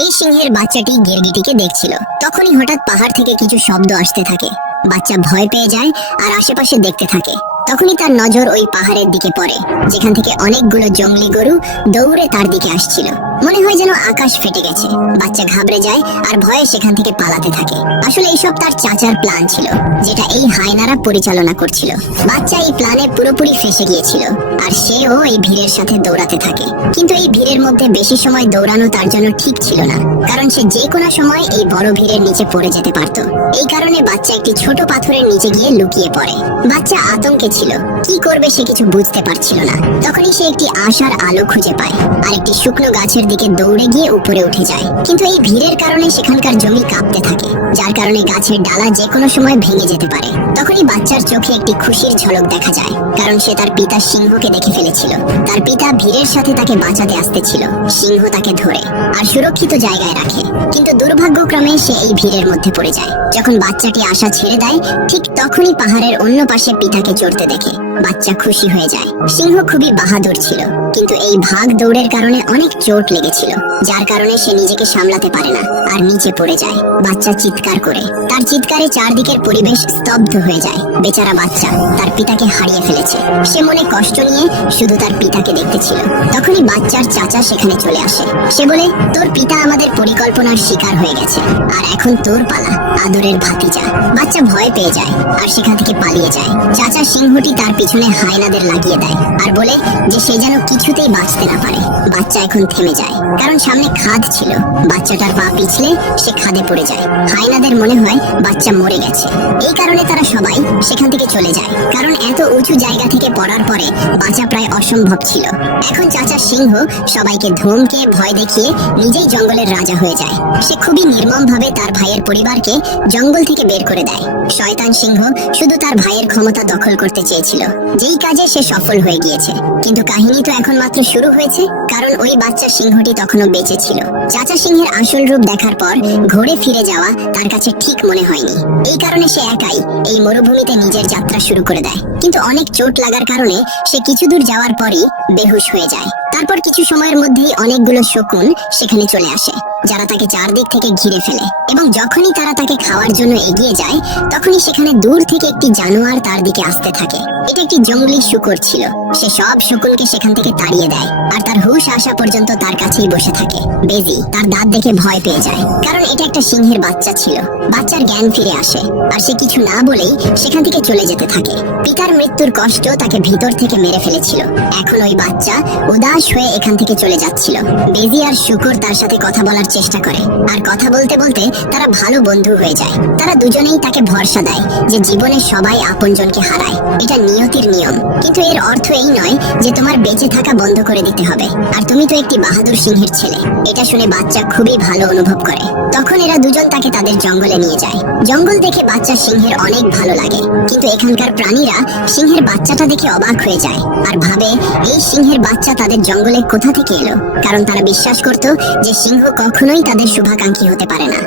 এই সিংহের বাচ্চাটি গিরগিটিকে দেখছিল। তখনই হঠাৎ পাহাড় থেকে কিছু শব্দ আসতে থাকে। বাচ্চা ভয় পেয়ে যায় আর আশেপাশে দেখতে থাকে। তখনই তার নজর ওই পাহাড়ের দিকে পড়ে, যেখান থেকে অনেকগুলো জঙ্গলি গরু দৌড়ে তার দিকে আসছিল। মনে হয় যেন আকাশ ফেটে গেছে। বাচ্চা ঘাবড়ে যায় আর ভয়ে সেখান থেকে পালাতে থাকে। আসলে এইসব তার চাচার প্ল্যান ছিল, যেটা এই হায়নারা পরিচালনা করছিল। বাচ্চা এই প্ল্যানে পুরোপুরি ফেসে গিয়েছিল আর সেও এই ভিড়ের সাথে দৌড়াতে থাকে। কিন্তু এই ভিড়ের মধ্যে বেশি সময় দৌড়ানো তার জন্য ঠিক ছিল না, কারণ সে যে কোনো সময় এই বড় ভিড়ের নিচে পড়ে যেতে পারত। এই কারণে বাচ্চা একটি ছোট পাথরের নিচে গিয়ে লুকিয়ে পড়ে। বাচ্চা আতঙ্কে ছিল, কি করবে সে কিছু বুঝতে পারছিল না। তখনই সে একটি আশার আলো খুঁজে পায় আর একটি শুকনো গাছের দিকে দৌড়ে গিয়ে উপরে উঠে যায়। কিন্তু এই ভিড়ের কারণে সেখানকার জমি কাঁপতে থাকে, যার কারণে গাছের ডালা যে কোনো সময় ভেঙে যেতে পারে। তখনই বাচ্চার চোখে একটি খুশির ঝলক দেখা যায়, কারণ সে তার পিতা সিংহকে দেখে ফেলেছিল। তার পিতা ভিড়ের সাথে তাকে বাঁচাতে আসতেছিল। সিংহ তাকে ধরে আর সুরক্ষিত জায়গায় রাখে, কিন্তু দুর্ভাগ্যক্রমে সে এই ভিড়ের মধ্যে পড়ে যায়। যখন বাচ্চাটি আশা ছেড়ে দেয়, ঠিক তখনই পাহাড়ের অন্য পাশে পিতাকে চড়তে দেখে বাচ্চা খুশি হয়ে যায়। সিংহ খুবই বাহাদুর ছিল, কিন্তু এই ভাগ দৌড়ের কারণে অনেক চোট লেগেছিল, যার কারণে সে নিজেকে সামলাতে পারে না আর নিচে পড়ে যায়। বাচ্চা চিৎকার করে, তার চিৎকারে চারদিকের পরিবেশ স্তব্ধ হয়ে যায়। বেচারা বাচ্চা তার পিতাকে হারিয়ে ফেলেছে। সে মনে কষ্ট নিয়ে শুধু তার পিতাকে দেখতেছিল। তখনই বাচ্চার চাচা সেখানে চলে আসে। সে বলে, তোর পিতা আমাদের পরিকল্পনার শিকার হয়ে গেছে আর এখন তোর পালা, আদরের ভাতিজা। বাচ্চা ভয় পেয়ে যায় আর সেখান থেকে পালিয়ে যায়। চাচা সিংহটি তার পিছনে হায়নাদের লাগিয়ে দেয় আর বলে যে সে যেন কিছুতেই বাঁচতে না পারে। বাচ্চা এখন থেমে যায়, কারণ সামনে খাদ ছিল। বাচ্চাটার পা পিছলে সে খাদে পড়ে যায়। হায়নাদের মনে হয় বাচ্চা মরে গেছে। এই কারণে তারা সবাই সেখান থেকে চলে যায়, কারণ এত উঁচু জায়গা থেকে পড়ার পরে বাঁচা প্রায় অসম্ভব ছিল। এখন চাচা সিংহ সবাইকে ধমকে ভয় দেখিয়ে নিজেই জঙ্গলের রাজা হয়ে যায়। সে খুবই নির্মম ভাবে তার ভাইয়ের পরিবারকে জঙ্গল থেকে বের করে দেয়। শয়তান সিংহ শুধু তার ভাইয়ের ক্ষমতা দখল করতে চেয়েছিল, যেই কাজে সে সফল হয়ে গিয়েছে। কিন্তু কাহিনী তো এখন মাত্র শুরু হয়েছে, কারণ ওই বাচ্চা সিংহটি তখনও বেঁচে ছিল। চাচা সিংহের আসল রূপ দেখার পর ঘুরে ফিরে যাওয়া তার কাছে ঠিক মনে হয়নি। এই কারণে সে একাই এই মরুভূমিতে নিজের যাত্রা শুরু করে দেয়। কিন্তু অনেক চোট লাগার কারণে সে কিছু দূর যাওয়ার পরই বেহুশ হয়ে যায়। তারপর কিছু সময়ের মধ্যেই অনেকগুলো শকুন সেখানে চলে আসে, যারা তাকে চারদিক থেকে ঘিরে ফেলে। এবং যখনই তারা তাকে খাওয়ার জন্য এগিয়ে যায়, তখনই সেখানে দূর থেকে একটি জানোয়ার তার দিকে আসতে থাকে। এটা একটি জঙ্গলি শূকর ছিল। সে সব শকুনকে সেখান থেকে তাড়িয়ে দেয় আর তার হুঁশ আসা পর্যন্ত তার কাছেই বসে থাকে। বেজি তার দাঁত দেখে ভয় পেয়ে যায়, কারণ এটা একটা সিংহের বাচ্চা ছিল। বাচ্চার জ্ঞান ফিরে আসে আর সে কিছু না বলেই সেখান থেকে চলে যেতে থাকে। পিতার মৃত্যুর কষ্ট তাকে ভিতর থেকে মেরে ফেলেছিল। এখন ওই বাচ্চা উদাস হয়ে এখান থেকে চলে যাচ্ছিল। বেজি আর শূকর তার সাথে কথা বলার চেষ্টা করে, আর কথা বলতে বলতে তারা ভালো বন্ধু হয়ে যায়। তারা দুজনেই তাকে ভরসা দেয় যে জীবনে সবাই আপনজনকে হারায়, এটা নিয়তির নিয়ম। কিন্তু এর অর্থ এই নয় যে তোমার বেঁচে থাকা বন্ধ করে দিতে হবে, আর তুমি তো একটি বাহাদুর সিংহের ছেলে। এটা শুনে বাচ্চা খুবই ভালো অনুভব করে। তখন এরা দুজন তাকে তাদের জঙ্গলে নিয়ে যায়। জঙ্গল দেখে বাচ্চা সিংহের অনেক ভালো লাগে, কিন্তু এখানকার প্রাণীরা সিংহের বাচ্চাটা দেখে অবাক হয়ে যায় আর ভাবে এই সিংহের বাচ্চা তাদের জঙ্গলে কোথা থেকে এলো, কারণ তারা বিশ্বাস করত যে সিংহ কখনোই তাদের শুভাকাঙ্ক্ষী হতে পারে না।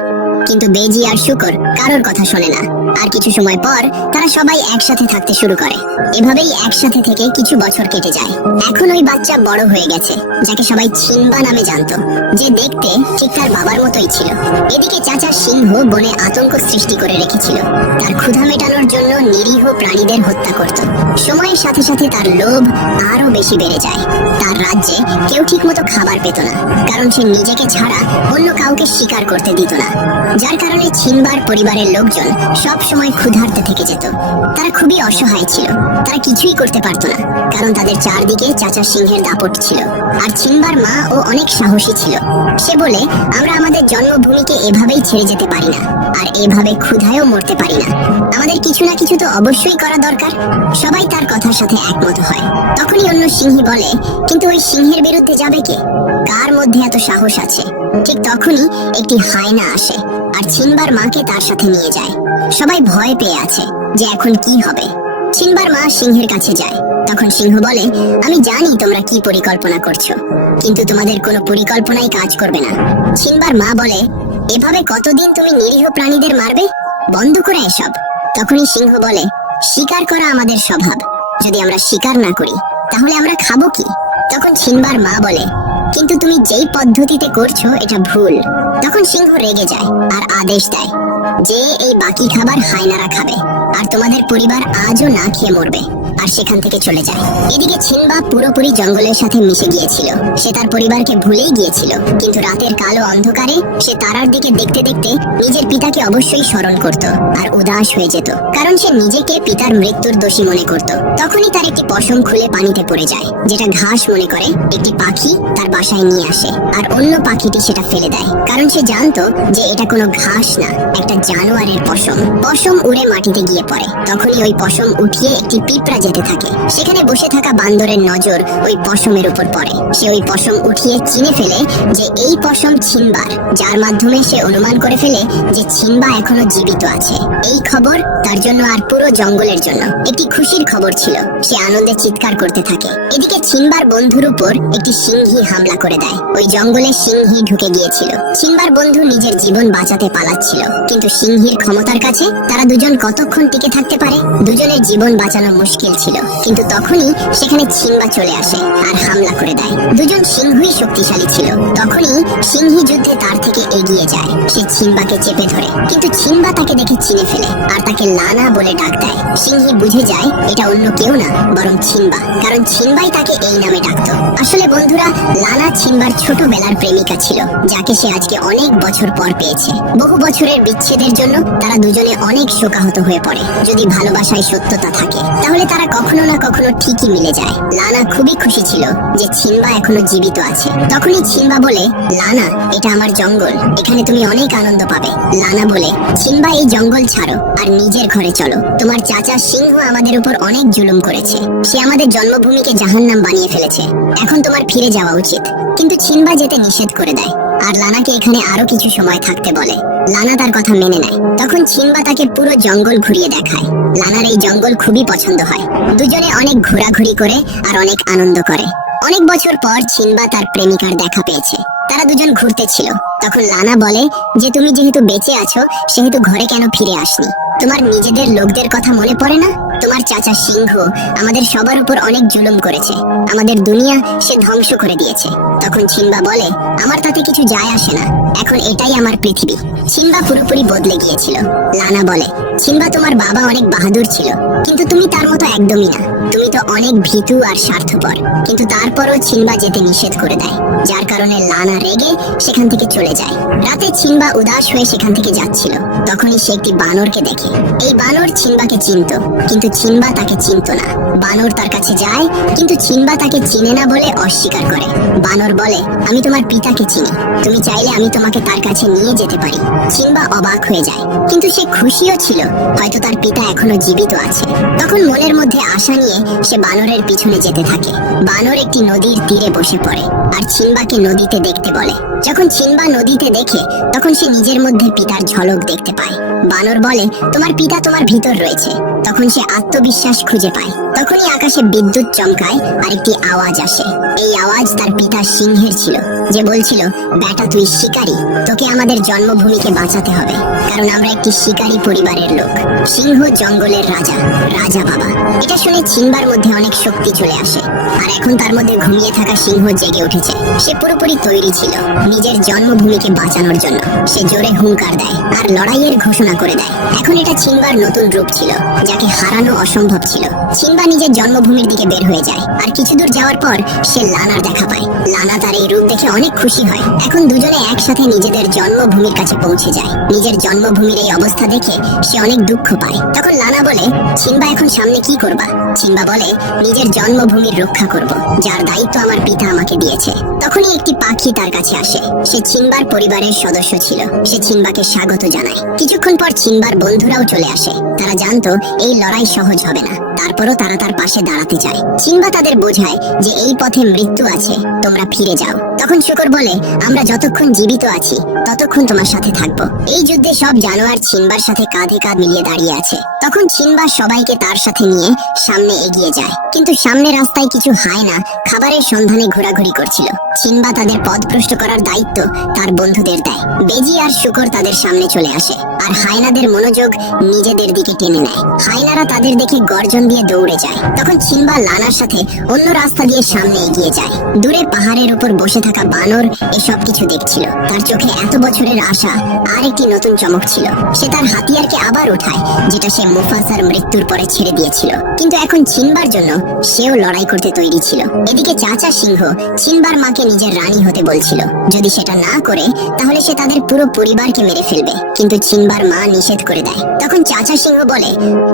কিন্তু বেজি আর শূকর কারোর কথা শোনে না। আর কিছু সময় পর তারা সবাই একসাথে থাকতে শুরু করে। এভাবেই একসাথে থেকে কিছু বছর কেটে যায়। এখন ওই বাচ্চা বড় হয়ে গেছে, যাকে সবাই ছিনবা নামে জানতো, যে দেখতে ঠিক তার বাবার মতোই ছিল। এদিকে চাচা সিংহ বনে আতঙ্ক সৃষ্টি করে রেখেছিল। তার ক্ষুধা মেটানোর জন্য নিরীহ প্রাণীদের হত্যা করত। সময়ের সাথে সাথে তার লোভ আরো বেশি বেড়ে যায়। তার রাজ্যে কেউ ঠিক মতো খাবার পেত না, কারণ সে নিজেকে ছাড়া অন্য কাউকে শিকার করতে দিত না, যার কারণে ছিনবার পরিবারের লোকজন সব সময় ক্ষুধার্ত থেকে যেত। তারা খুবই অসহায় ছিল। তারা কিছুই করতে পারতো না, কারণ তাদের চারদিকে চাচা সিংহের দাপট ছিল। আর ছিনবার মা ও অনেক সাহসী ছিল। সে বলে, আমরা আমাদের জন্মভূমিকে এভাবেই ছেড়ে যেতে পারি না, আর এভাবে ক্ষুধায়ও মরতে পারি না। আমাদের কিছু না কিছু তো অবশ্যই করা দরকার। সবাই তার কথার সাথে একমত হয়। তখনই অন্য সিংহী বলে, কিন্তু ওই সিংহের বিরুদ্ধে যাবে কে? কার মধ্যে এত সাহস আছে? ঠিক তখনই একটি হায়না আসে আর ছিনবার মাকে তার সাথে নিয়ে যায়। সবাই ভয় পেয়ে আছে যে এখন কি হবে। ছিনবার মা সিংহের কাছে যায়। তখন সিংহ বলে, আমি জানি তোমরা কি পরিকল্পনা করছো, কিন্তু তোমাদের কোনো পরিকল্পনাই কাজ করবে না। ছিনবার মা বলে, এভাবে কতদিন তুমি নিরীহ প্রাণীদের মারবে? বন্ধ করে এসব। তখনই সিংহ বলে, শিকার করা আমাদের স্বভাব। যদি আমরা শিকার না করি তাহলে আমরা খাবো কি? তখন ছিনবার মা বলে, কিন্তু তুমি যেই পদ্ধতিতে করছো এটা ভুল। তখন সিংহ রেগে যায় আর আদেশ দেয় যে এই বাকি খাবার হায়নারা খাবে, আর তোমাদের পরিবার আজও না খেয়ে মরবে, আর সেখান থেকে চলে যায়। এদিকে সিম্বা পুরোপুরি জঙ্গলের সাথে মিশে গিয়েছিল। সে তার পরিবারকে ভুলেই গিয়েছিল, কিন্তু রাতের কালো অন্ধকারে সে তারার দিকে দেখতে দেখতে নিজের পিতাকে অবশ্যই স্মরণ করত আর উদাস হয়ে যেত, কারণ সে নিজেকে পিতার মৃত্যুর দোষী মনে করত। তখনই তার একটি পশম খুলে পানিতে পড়ে যায়, যেটা ঘাস মনে করে একটি পাখি তার বাসায় নিয়ে আসে, আর অন্য পাখিটি সেটা ফেলে দেয়, কারণ সে জানতো যে এটা কোনো ঘাস না, একটা জানোয়ারের পশম। পশম উড়ে মাটিতে গিয়ে পড়ে। তখনই ওই পশম উঠিয়ে একটি পিঁপড়া যেতে থাকে। সেখানে বসে থাকা বান্দরের নজর ওই পশমের উপর পড়ে। সে ওই পশম উঠিয়ে চিনে ফেলে যে এই পশম ছিনবার, যার মাধ্যমে সে অনুমান করে ফেলে যে ছিনবা এখনো জীবিত আছে। এই খবর তার জন্য আর পুরো জঙ্গলের জন্য একটি খুশির খবর ছিল। সে আনন্দে চিৎকার করতে থাকে। এদিকে ছিনবার বন্ধুর উপর একটি সিংহী হামলা করে দেয়। ওই জঙ্গলে সিংহী ঢুকে গিয়েছিল। ছিনবার বন্ধু নিজের জীবন বাঁচাতে পালাচ্ছিল, কিন্তু সিংহীর ক্ষমতার কাছে তারা দুজন কতক্ষণ টিকে থাকতে পারে? দুজনের জীবন বাঁচানো মুশকিল ছিল, কিন্তু তখনই সেখানে ছিনবা চলে আসে আর হামলা করে দেয়। দুজন সিংহই শক্তিশালী ছিল। তখনই সিংহী যুদ্ধে তার থেকে এগিয়ে যায়। সে ছিনবাকে চেপে ধরে, কিন্তু ছিনবা তাকে দেখে চিনে ফেলে আর তাকে লানা বলে ডাক দেয়। সিংহী বুঝে যায় এটা অন্য কেউ না, বরং ছিনবা, কারণ ছিনবাই তাকে এই নামে ডাকতো। আসলে বন্ধুরা, লানা ছিনবার ছোটবেলার প্রেমিকা ছিল, যাকে সে আজকে অনেক বছর পর পেয়েছে। বহু বছরের বিচ্ছেদের জন্য তারা দুজনে অনেক শোকাহত হয়ে পড়ে। যদি ভালোবাসায় সত্যতা থাকে, তাহলে তারা কখনো না কখনো ঠিকই মিলে যায়। লানা খুবই খুশি ছিল যে ছিনবা এখনো জীবিত আছে। তখনই ছিনবা বলে, লানা, এটা আমার জঙ্গল, এখানে তুমি অনেক আনন্দ পাবে। লানা বলে, ছিনবা, এই জঙ্গল ছাড়ো আর নিজের ঘরে চলো। তোমার চাচা সিংহ আমাদের উপর অনেক জুলুম করেছে। সে আমাদের জন্মভূমিকে জাহান্নাম বানিয়ে ফেলেছে। এখন তোমার ফিরে যাওয়া উচিত। কিন্তু ছিনবা যেতে নিষেধ করে দেয় আর লানাকে এখানে আরো কিছু সময় থাকতে বলে। লানা তার কথা মেনে নেয়। তখন ছিনবা তাকে পুরো জঙ্গল ঘুরিয়ে দেখায়। লানার এই জঙ্গল খুবই পছন্দ হয়। দুজনে অনেক ঘোরাঘুরি করে আর অনেক আনন্দ করে। অনেক বছর পর ছিনবা তার প্রেমিকার দেখা পেয়েছে। তারা দুজন ঘুরতে ছিল। তখন লানা বলে যে তুমি যেহেতু বেঁচে আছো, সেহেতু ঘরে কেন ফিরে আসনি? তোমার নিজেদের লোকদের কথা মনে পড়ে না? তোমার চাচা সিংহ আমাদের সবার উপর অনেক জুলুম করেছে। আমাদের দুনিয়া সে ধ্বংস করে দিয়েছে। তখন ছিনবা বলে, আমার তাতে কিছু যায় আসে না, এখন এটাই আমার পৃথিবী। ছিনবা পুরোপুরি বদলে গিয়েছিল। লানা বলে, ছিনবা, তোমার বাবা অনেক বাহাদুর ছিল, কিন্তু তুমি তার মতো একদমই না। তুমি তো অনেক ভীতু আর স্বার্থপর। কিন্তু তারপরও ছিনবা যেতে নিষেধ করে দেয়, যার কারণে লানা রেগে সেখান থেকে চলে যায়। রাতে ছিনবা উদাস হয়ে সেখান থেকে যাচ্ছিল। তখনই সে একটি বানরকে দেখে। এই বানর ছিনবাকে চিনতো, কিন্তু ছিনবা তাকে চিনতো না। বানর তার কাছে যায়, কিন্তু ছিনবা তাকে চিনে না বলে অস্বীকার করে। বানর বলে, আমি তোমার পিতাকে চিনি, তুমি চাইলে আমি তোমাকে তার কাছে নিয়ে যেতে পারি। ছিনবা অবাক হয়ে যায়, কিন্তু সে খুশিও ছিল, হয়তো তার পিতা এখনো জীবিত আছে। তখন মনের মধ্যে আশা নিয়ে সে বানরের পিছনে যেতে থাকে। বানর একটি নদীর তীরে বসে পড়ে আর ছিনবাকে নদীতে দেখতে বলে। যখন ছিনবা নদীতে দেখে, তখন সে নিজের মধ্যে পিতার ঝলক দেখতে পায়। বানর বলে, তোমার পিতা তোমার ভিতর রয়েছে। তখন সে আত্মবিশ্বাস খুঁজে পায়। তখনই আকাশে বিদ্যুৎ চমকায় আর একটি আওয়াজ আসে। এই আওয়াজ তার পিতা সিংহের ছিল, যে বলছিল, বেটা তুই শিকারী, তোকে আমাদের জন্মভূমিকে বাঁচাতে হবে, কারণ আমরা একটি শিকারী পরিবারের লোক। সিংহ জঙ্গলের রাজা, রাজা বাবা। এটা শুনে ছিনবার মধ্যে অনেক শক্তি চলে আসে, আর এখন তার মধ্যে ঘুমিয়ে থাকা সিংহ জেগে উঠেছে। সে পুরোপুরি তৈরি ছিল নিজের জন্মভূমিকে বাঁচানোর জন্য। সে জোরে হুঙ্কার দেয় আর লড়াইয়ের ঘোষণা করে দেয়। এখন এটা ছিনবার নতুন রূপ ছিল, যাকে হারানো অসম্ভব ছিল। ছিনবা নিজের জন্মভূমির দিকে বের হয়ে যায়, আর কিছু দূর যাওয়ার পর সে লানার দেখা পায়। লানা তার এই রূপ দেখে অনেক খুশি হয়। এখন দুজনে একসাথে নিজেদের জন্মভূমির কাছে পৌঁছে যায়। নিজের জন্মভূমির এই অবস্থা দেখে সে অনেক দুঃখ পায়। তখন লানা বলে, ছিনবা, এখন সামনে কি করবা? ছিনবা বলে, নিজের জন্মভূমির রক্ষা করব, যার দায়িত্ব আমার পিতা আমাকে দিয়েছে। তখনই একটি পাখি তার কাছে আসে। সে ছিনবার পরিবারের সদস্য ছিল। সে ছিনবাকে স্বাগত জানায়। কিছুক্ষণ পর ছিনবার বন্ধুরাও চলে আসে। তারা জানতো এই লড়াই সহজ হবে না, তারপরও তারা তার পাশে দাঁড়াতে চায়। ছিনবা তাদের বোঝায় যে এই পথে মৃত্যু আছে, তোমরা ফিরে যাও। তখন শুকর বলে, আমরা যতক্ষণ জীবিত আছি ততক্ষণ তোমার সাথে থাকবো। এই যুদ্ধে সব জানোয়ার ছিনবার সাথে কাঁধে কাঁধ মিলিয়ে দাঁড়িয়ে আছে। তখন ছিনবা সবাইকে তার সাথে নিয়ে সামনে এগিয়ে যায়, কিন্তু সামনে রাস্তায় কিছু হায়না খাবারের সন্ধানে ঘোরাঘুরি করছিল। ছিনবা তাদের পথভ্রষ্ট করার দায়িত্ব তার বন্ধুদের দেয়। বেজি আর শুকর তাদের সামনে চলে আসে আর হায়নাদের মনোযোগ নিজেদের দিকে টেনে নেয়। হায়নারা তাদের দেখে গর্জন দিয়ে দৌড়ে যায়। তখন ছিনবা লানার সাথে অন্য রাস্তা দিয়ে সামনে এগিয়ে যায়। দূরে পাহাড়ের উপর বসে থাকা বানর এসব কিছু দেখছিল। তার চোখে এত বছরের আশা আর একটি নতুন চমক ছিল। সে তার হাতিয়ারকে আবার ওঠায়, যেটা সে মুফাসার মৃত্যুর পরে ছেড়ে দিয়েছিল। কিন্তু এখন ছিনবার জন্য সেও লড়াই করতে তৈরি ছিল। এদিকে চাচা সিংহ ছিনবার মাকে নিজের রানী হতে বলছিল। যদি সেটা না করে তাহলে সে তাদের পুরো পরিবারকে মেরে ফেলবে। কিন্তু ছিনবার মা নিষেধ করে দেয়। তখন চাচা সিংহ বলে,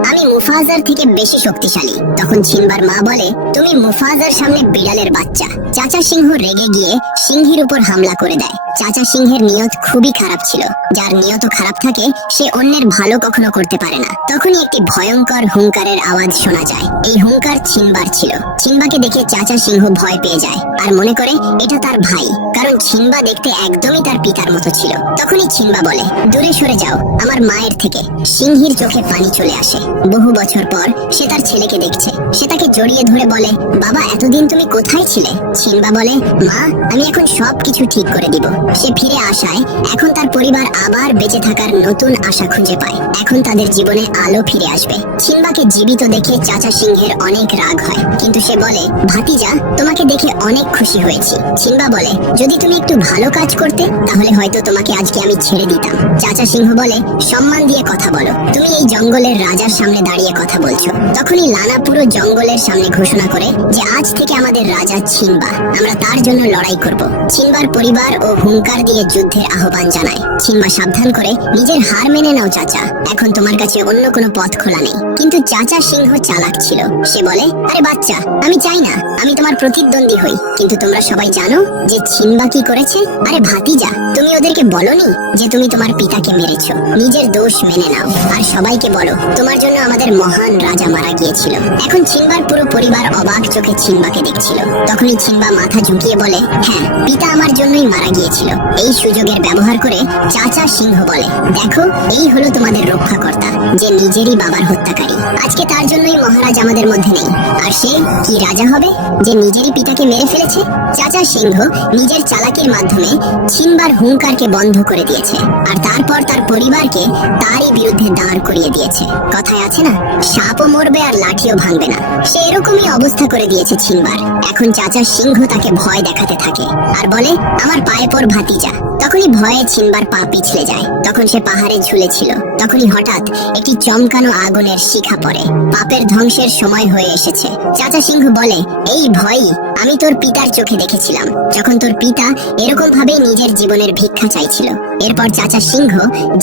আমি মুফাজার থেকে বেশি শক্তিশালী। তখন ছিনবার মা বলে, তুমি মুফাজার সামনে বিড়ালের বাচ্চা। চাচা সিংহ রেগে গিয়ে সিংহীর উপর হামলা করে দেয়। চাচা সিংহের নিয়ত খুবই খারাপ ছিল। যার নিয়ত খারাপ থাকে সে অন্যের ভালো কখনো করতে পারে না। তখনই একটি ভয়ঙ্কর হুঙ্কারের আওয়াজ শোনা যায়। এই হুঙ্কার ছিনবার ছিল। ছিনবাকে দেখে চাচা সিংহ ভয় পেয়ে যায় আর মনে করে এটা তার ভাই, কারণ ছিনবা দেখতে একদমই তার পিতার মতো ছিল। তখনই ছিনবা বলে, দূরে সরে যাও আমার মায়ের থেকে। সিংহীর চোখে পানি চলে আসে। বহু বছর পর সে তার ছেলেকে দেখছে। সে তাকে জড়িয়ে ধরে বলে, বাবা এতদিন তুমি কোথায় ছিলে? ছিনবা বলে, মা আমি এখন সবকিছু ঠিক করে দিব। সে ফিরে আসায় এখন তার পরিবার আবার বেঁচে থাকার নতুন আশা খুঁজে পায়। এখন তাদের জীবনে আলো ফিরে আসবে। ছিনবাকে জীবিত দেখে চাচা সিংহের অনেক রাগ হয়, কিন্তু সে বলে, ভাতিজা তোমাকে দেখে অনেক খুশি হয়েছি। ছিনবা বলে, যদি তুমি একটু ভালো কাজ করতে তাহলে হয়তো তোমাকে আজকে আমি ছেড়ে দিতাম। চাচা সিংহ বলে, সম্মান দিয়ে কথা বলো। তুমি এই জঙ্গলের রাজার সামনে দাঁড়িয়ে কথা বলছো। তখনই লানা পুরো জঙ্গলের সামনে ঘোষণা করে যে আজ থেকে আমাদের রাজা ছিনবা, আমরা তার জন্য লড়াই করব। ছিনবার পরিবার ও হুঙ্কার দিয়ে যুদ্ধের আহ্বান জানায়। ছিনবা সাবধান করে, নিজের হার মেনে নাও চাচা, এখন তোমার কাছে অন্য কোনো পথ খোলা নেই। কিন্তু চাচা সিংহ চালাক ছিল। সে বলে, আরে বাচ্চা আমি চাই না আমি তোমার প্রতিদ্বন্দ্বী হই, কিন্তু তোমরা সবাই জানো যে ছিনবা কি করেছে। আরে ভাতিজা তুমি ওদেরকে বলনি যে তুমি তোমার পিতাকে মেরেছো? নিজের দোষ মেনে নাও আর সবাইকে বলো তোমার জন্য আমাদের মহান রাজা মারা গিয়েছিল। এখন ছিনবার পুরো পরিবার অবাক চোখে ছিনবাকে দেখছিল। তখনই ছিনবা মাথা ঝুঁকিয়ে বলে, হ্যাঁ পিতা আমার জন্যই মারা গিয়েছিল। এই সুযোগের ব্যবহার করে চাচা সিংহ বলে, দেখো এই হলো তোমাদের রক্ষাকর্তা, যে নিজেরই বাবার হত্যাকারী। আজকে তার জন্যই মহারাজ আমাদের মধ্যে নেই। আর সে কি রাজা হবে যে নিজেরই পিতাকে মেরে ফেলেছে? চাচা সিংহ নিজের চালাকির মাধ্যমে ছিনবার হুঙ্কারকে বন্ধ করে দিয়েছে আর তারপর তার পরিবারকে তারই বিরুদ্ধে দাঁড় করিয়ে দিয়েছে। কথায় আছে না, সাপও মরবে আর লাঠিও ভাঙবে না। সে এরকমই অবস্থা করে দিয়েছে ছিনবার। এখন চাচা সিংহ তাকে ভয় দেখাতে থাকে আর বলে, আমার পায়ে পড় ভাতিজা। তখনই ভয়ে ছিনবার পা পিছলে যায়। তখন সে পাহাড়ে ঝুলেছিল। তখনই হঠাৎ একটি চমকানো আগুনের শিখা পড়ে। পাপের ধ্বংসের সময় হয়ে এসেছে। চাচা সিংহ বলে, এই ভয়ই আমি তোর পিতার চোখে দেখেছিলাম, যখন তোর পিতা এরকম ভাবে নিজের জীবনের ভিক্ষা চাইছিল। এরপর চাচা সিংহ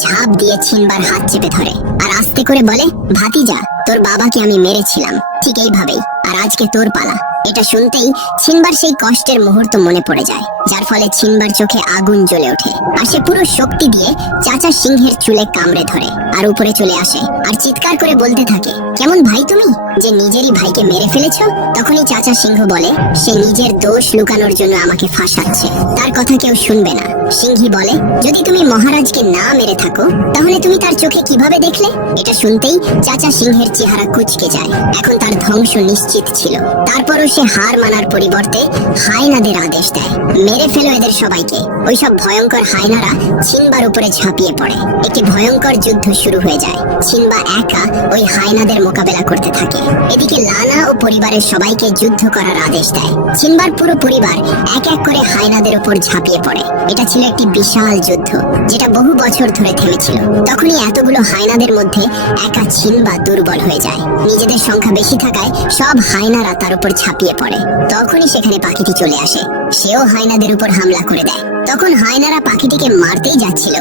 ঝাঁপ দিয়ে ছিনবার হাত চেপে ধরে আর আস্তে করে বলে, ভাতিজা তোর বাবাকে আমি মেরেছিলাম ঠিক এইভাবেই, আর আজকে তোর পালা। এটা শুনতেই ছিনবার সেই কষ্টের মুহূর্ত মনে পড়ে যায়, যার ফলে ছিনবার চোখে আগুন জ্বলে ওঠে আর সে পুরো শক্তি দিয়ে চাচা সিংহের চুলে কামড়ে ধরে আর উপরে চলে আসে আর চিৎকার করে বলতে থাকে, কেমন ভাই তুমি যে নিজেরই ভাইকে মেরে ফেলেছো? তখনই চাচা সিংহ বলে, সে নিজের দোষ লুকানোর জন্য আমাকে ফাঁসাচ্ছে, তার কথা কেউ শুনবে না। সিংহী বলে, যদি তুমি মহারাজকে না মেরে থাকো তাহলে তুমি তার চোখে কিভাবে দেখলে? এটা শুনতেই চাচা সিংহের চেহারা কুঁচকে যায়। এখন তার ধ্বংস নিশ্চিত ছিল। তারপরও সে হার মানার পরিবর্তে হায়নাদের আদেশ দেয়, মেরে ফেলো এদের সবাইকে। ওইসব ভয়ঙ্কর হায়নারা ছিনবার উপরে ঝাঁপিয়ে পড়ে। একটি ভয়ঙ্কর যুদ্ধ শুরু হয়ে যায়। ছিনবা একা ওই হায়নাদের মোকাবেলা করতে থাকে। এদিকে লানা ও পরিবারের সবাইকে যুদ্ধ করার আদেশ দেয়। ছিনবার পুরো পরিবার এক এক করে হায়নাদের উপর ঝাঁপিয়ে পড়ে। এটা ছিল একটি বিশাল যুদ্ধ যেটা বহু বছর ধরে থেমেছিল। তখনই এতগুলো হায়নাদের মধ্যে একা ছিনবা দুর্বল হয়ে যায়। নিজেদের সংখ্যা বেশি থাকায় সব হায়নারা তার উপর ঝাঁপিয়ে পড়ে। তখনই সেখানে পাখিটি চলে আসে। সেও হায়নাদের উপর হামলা করে দেয়। তখন হায়নারা পাখিটিকে মারতেই যাচ্ছিল,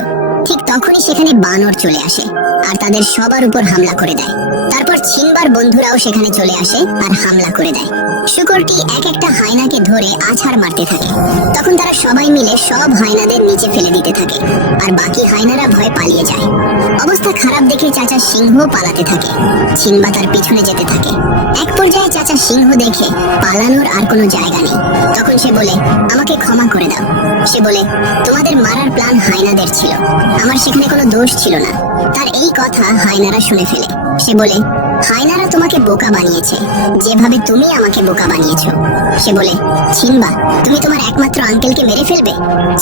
ঠিক তখনই সেখানে বানর চলে আসে আর তাদের সবার উপর হামলা করে দেয়। তারপর ছিনবার বন্ধুরাও সেখানে চলে আসে আর হামলা করে দেয়। শূকরটি এক একটা হায়নাকে ধরে আছাড় মারতে থাকে। তখন তারা সবাই মিলে সব হায়নাদের নিচে ফেলে দিতে থাকে আর বাকি হায়নারা ভয়ে পালিয়ে যায়। অবস্থা খারাপ দেখে চাচা সিংহ পালাতে থাকে। ছিনবা তার পিছনে যেতে থাকে। এক পর্যায়ে চাচা সিংহ দেখে পালানোর আর কোনো জায়গা নেই। তখন সে বলে, আমাকে ক্ষমা করে দাও। সে বলে, তোমাদের মারার প্ল্যান হায়নাদের ছিল, আমার সেখানে কোনো দোষ ছিল না। তার এই কথা হায়নারা শুনে ফেলে। সে বলে, হায়নারা তোমাকে বোকা বানিয়েছে যেভাবে তুমি আমাকে বোকা বানিয়েছো। সে বলে, ছিনবা তুমি তোমার একমাত্র আঙ্কেলকে মেরে ফেলবে?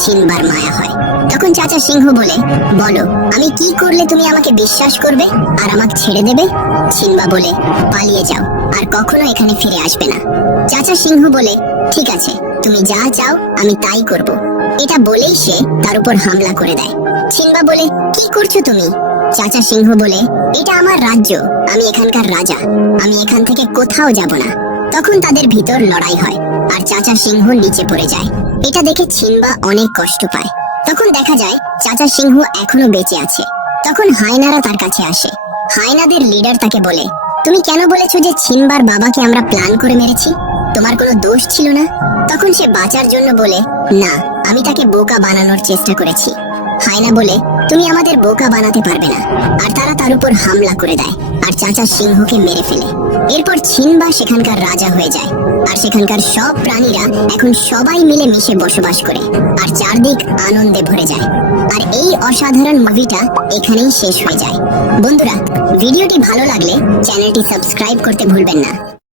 ছিনবার মায়া হয়। তখন চাচা সিংহ বলে, বলো আমি কি করলে তুমি আমাকে বিশ্বাস করবে আর আমাকে ছেড়ে দেবে? ছিনবা বলে, পালিয়ে যাও। আর কখনো এখানে ফিরে আসবে না। চাচা সিংহ বলে, ঠিক আছে, তুমি যা চাও আমি তাই করব। এটা বলেই সে তার উপর হামলা করে দেয়। সিম্বা বলে, কি করছো তুমি? চাচা সিংহ বলে, এটা আমার রাজ্য, আমি এখানকার রাজা, আমি এখান থেকে কোথাও যাব না। তখন তাদের ভিতর লড়াই হয় আর চাচা সিংহ নিচে পড়ে যায়। এটা দেখে সিম্বা অনেক কষ্ট পায়। তখন দেখা যায় চাচা সিংহ এখনো বেঁচে আছে। তখন হায়নারা তার কাছে আসে। হায়নাদের লিডার তাকে বলে, তুমি কেন বলেছো যে সিম্বার বাবাকে আমরা প্ল্যান করে মেরেছি? তোমার কোনো দোষ ছিল না? তখন সে বাঁচার জন্য বলে, না, আমি তাকে বোকা বানানোর চেষ্টা করেছি। হায়না বলে, তুমি আমাদের বোকা বানাতে পারবে না। আর তারা তার উপর হামলা করে দেয় আর চাচা সিংহকে মেরে ফেলে। এরপর সিম্বা সেখানকার রাজা হয়ে যায় আর সেখানকার সব প্রাণীরা এখন সবাই মিলে মিশে বসবাস করে আর চারদিক আনন্দে ভরে যায়। আর এই অসাধারণ মুভিটা এখানেই শেষ হয়ে যায়। বন্ধুরা, ভিডিওটি ভালো লাগলে চ্যানেলটি সাবস্ক্রাইব করতে ভুলবেন না।